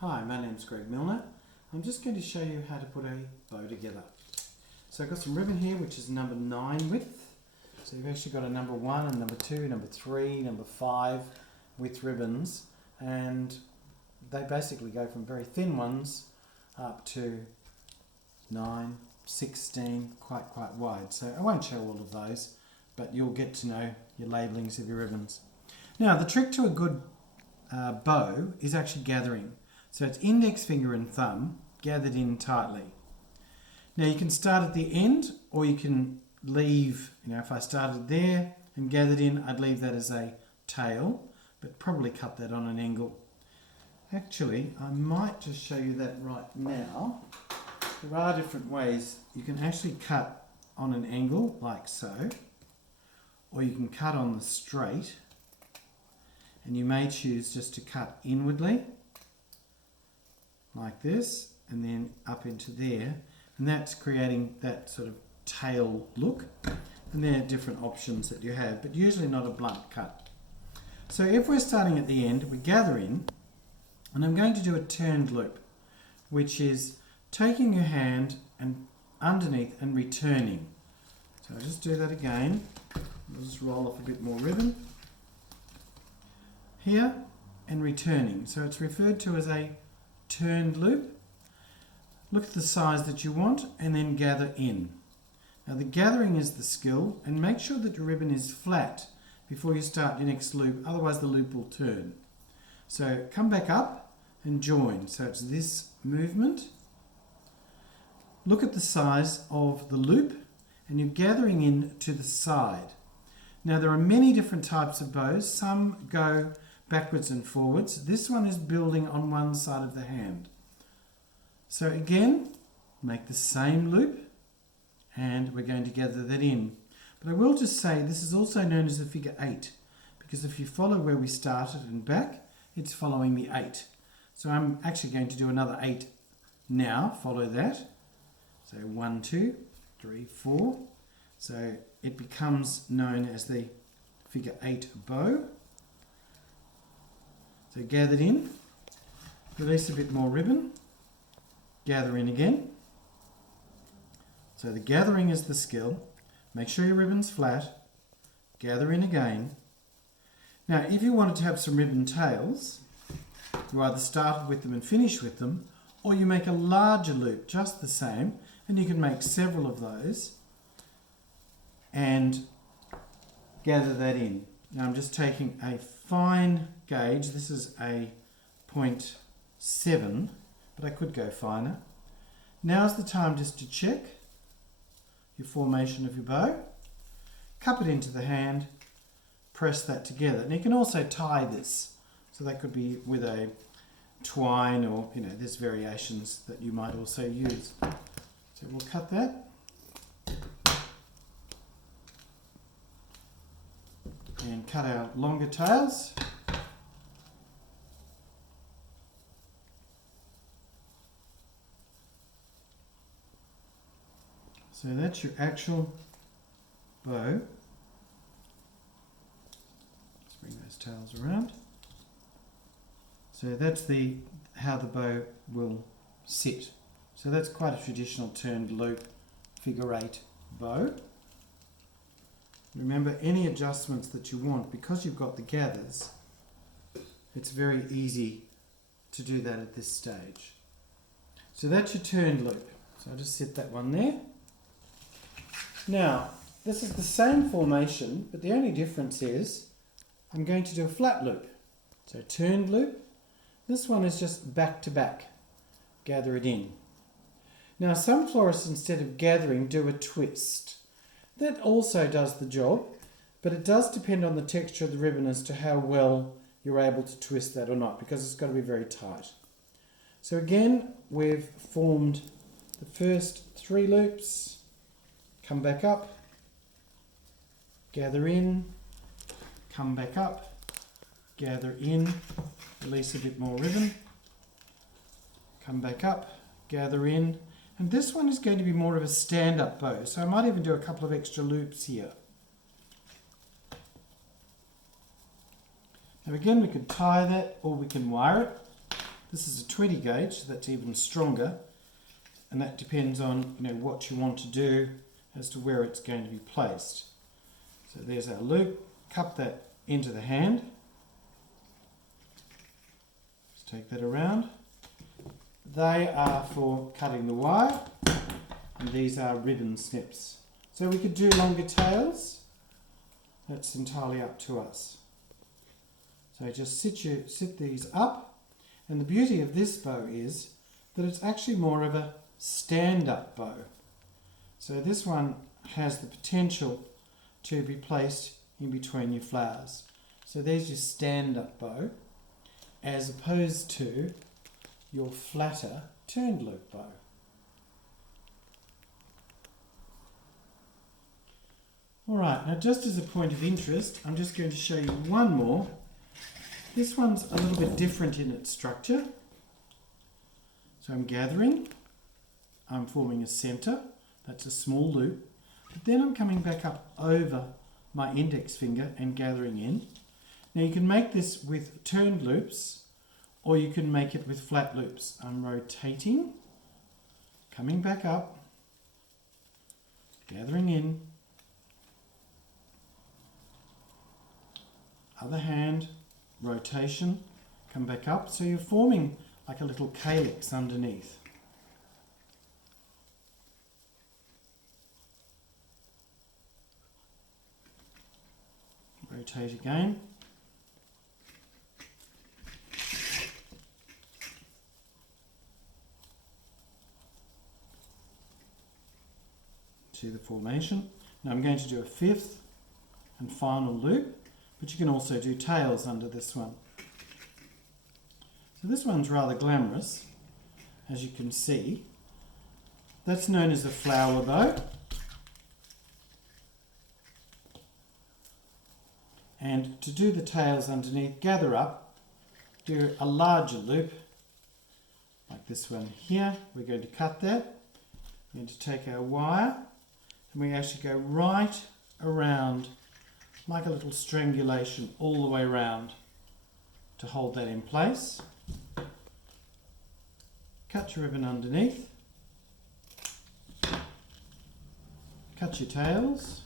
Hi, my name's Greg Milner. I'm just going to show you how to put a bow together. So I've got some ribbon here which is number 9 width. So you've actually got a number 1 and number 2, number 3, number 5 width ribbons, and they basically go from very thin ones up to 9, 16, quite wide. So I won't show all of those, but you'll get to know your labellings of your ribbons. Now the trick to a good bow is actually gathering. So it's index finger and thumb gathered in tightly. Now you can start at the end, or you can leave, if I started there and gathered in, I'd leave that as a tail, but probably cut that on an angle. Actually, I might just show you that right now. There are different ways. You can actually cut on an angle, like so, or you can cut on the straight, and you may choose just to cut inwardly, like this, and then up into there, and that's creating that sort of tail look. And there are different options that you have, but usually not a blunt cut. So if we're starting at the end, we gather in, and I'm going to do a turned loop, which is taking your hand and underneath and returning. So I'll just do that again. I'll just roll off a bit more ribbon here and returning. So it's referred to as a turned loop. Look at the size that you want and then gather in. Now the gathering is the skill, and make sure that your ribbon is flat before you start your next loop, otherwise the loop will turn. So come back up and join. So it's this movement. Look at the size of the loop, and you're gathering in to the side. Now there are many different types of bows. Some go backwards and forwards. This one is building on one side of the hand. So again, make the same loop, and we're going to gather that in. But I will just say this is also known as the figure 8, because if you follow where we started and back, it's following the 8. So I'm actually going to do another 8 now, follow that. So 1, 2, 3, 4. So it becomes known as the figure 8 bow. So gathered in, release a bit more ribbon, gather in again. So the gathering is the skill. Make sure your ribbon's flat, gather in again. Now if you wanted to have some ribbon tails, you either started with them and finish with them, or you make a larger loop just the same, and you can make several of those and gather that in. Now I'm just taking a fine gauge. This is a 0.7, but I could go finer. Now's the time just to check your formation of your bow, cup it into the hand, press that together. And you can also tie this, so that could be with a twine, or there's variations that you might also use. So we'll cut that. And cut our longer tails. So that's your actual bow. Let's bring those tails around. So that's how the bow will sit. So that's quite a traditional turned loop figure 8 bow. Remember, any adjustments that you want, because you've got the gathers, it's very easy to do that at this stage. So that's your turned loop. So I'll just set that one there. Now, this is the same formation, but the only difference is I'm going to do a flat loop. So turned loop. This one is just back to back. Gather it in. Now some florists, instead of gathering, do a twist. That also does the job, but it does depend on the texture of the ribbon as to how well you're able to twist that or not, because it's got to be very tight. So again, we've formed the first 3 loops. Come back up, gather in, come back up, gather in, release a bit more ribbon, come back up, gather in, and this one is going to be more of a stand-up bow, so I might even do a couple of extra loops here. Now again, we could tie that, or we can wire it. This is a 20 gauge, so that's even stronger, and that depends on what you want to do as to where it's going to be placed. So there's our loop. Cup that into the hand. Let's take that around. They are for cutting the wire, and these are ribbon snips. So we could do longer tails. That's entirely up to us. So just sit these up, and the beauty of this bow is that it's actually more of a stand-up bow. So this one has the potential to be placed in between your flowers. So there's your stand-up bow, as opposed to your flatter turned loop bow. Alright, now just as a point of interest, I'm just going to show you one more. This one's a little bit different in its structure. So I'm gathering, I'm forming a centre, that's a small loop, but then I'm coming back up over my index finger and gathering in. Now you can make this with turned loops, or you can make it with flat loops. I'm rotating, coming back up, gathering in, other hand, rotation, come back up. So you're forming like a little calyx underneath. Rotate again. To the formation. Now I'm going to do a fifth and final loop, but you can also do tails under this one. So this one's rather glamorous, as you can see. That's known as a flower bow. And to do the tails underneath, gather up, do a larger loop, like this one here. We're going to cut that. We're going to take our wire, and we actually go right around, like a little strangulation, all the way around to hold that in place. Cut your ribbon underneath. Cut your tails.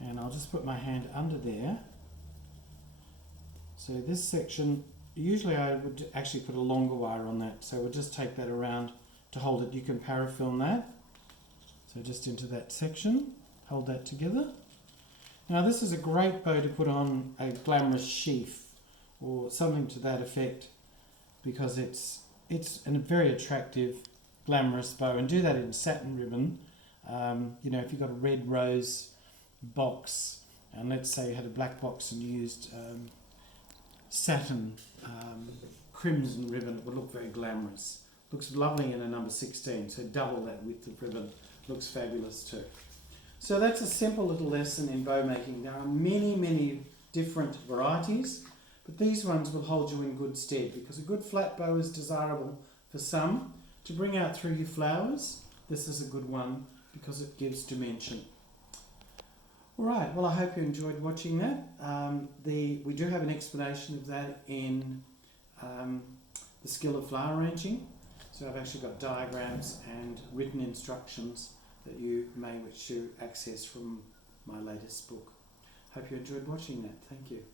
And I'll just put my hand under there. So this section, usually I would actually put a longer wire on that. So we'll just take that around to hold it. You can parafilm that. So just into that section, hold that together. Now this is a great bow to put on a glamorous sheath or something to that effect, because it's a very attractive, glamorous bow, and do that in satin ribbon. If you've got a red rose box, and let's say you had a black box and you used satin crimson ribbon, it would look very glamorous. Looks lovely in a number 16, so double that width of ribbon. Looks fabulous too. So that's a simple little lesson in bow making. There are many, many different varieties, but these ones will hold you in good stead, because a good flat bow is desirable for some to bring out through your flowers. This is a good one because it gives dimension. Alright, well I hope you enjoyed watching that. We do have an explanation of that in the skill of flower arranging. So I've actually got diagrams and written instructions that you may wish to access from my latest book. Hope you enjoyed watching that. Thank you.